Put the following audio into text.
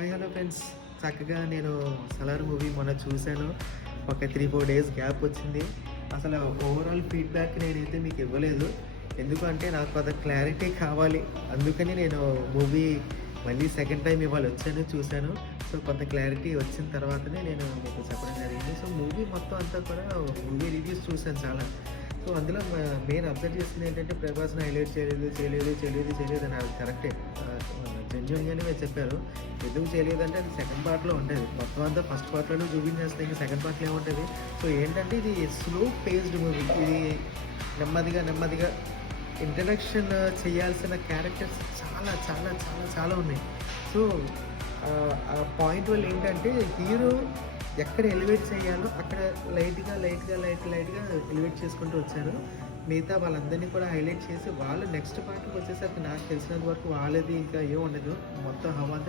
Hi hello friends. చక్కగా నేను 'Salaar' movie మొన్న చూశాను. ఒక 3, 4 డేస్ గ్యాప్ వచ్చింది. అసలు ఓవరాల్ ఫీడ్‌బ్యాక్ నేనైతే మీకు ఇవ్వలేదు. ఎందుకంటే నాకు కొంత క్లారిటీ కావాలి. అందుకని నేను మూవీ మళ్ళీ సెకండ్ టైమ్ ఇవాళ వచ్చాను, చూశాను. సో, కొంత క్లారిటీ వచ్చిన తర్వాతనే నేను మీకు చెప్పడం జరిగింది. సో, మూవీ మొత్తం అంతా కూడా మూవీ రివ్యూస్ చూశాను చాలా. సో, అందులో మెయిన్ అబ్జర్వ్ చేసింది ఏంటంటే ప్రభాస్‌ని హైలైట్ చేయలేదు అని అది కరెక్టే. జెన్యూన్‌గానే చెప్పారు. ఎందుకు చేయలేదంటే అది సెకండ్ పార్ట్‌లో ఉంటది. మొత్తం అంతా ఫస్ట్ పార్ట్‌లోనే చూపించేస్తే ఇంక సెకండ్ పార్ట్‌లో ఏముంటది. సో, ఏంటంటే ఇది స్లో పేస్డ్ మూవీ. ఇది నెమ్మదిగా ఇంట్రడక్షన్ చేయాల్సిన క్యారెక్టర్స్ చాలా ఉన్నాయి. సో, ఆ పాయింట్ వల్ల ఏంటంటే హీరో ఎక్కడ ఎలివేట్ చేయాలో అక్కడ లైట్‌గా ఎలివేట్ చేసుకుంటూ వచ్చారు. మిగతా వాళ్ళందరినీ కూడా హైలైట్ చేసి వాళ్ళు నెక్స్ట్ పార్ట్‌కి వచ్చేసరికి నాకు తెలిసినంత వరకు వాళ్ళది ఇంకా ఏం ఉండదు. మొత్తం హవా అంతా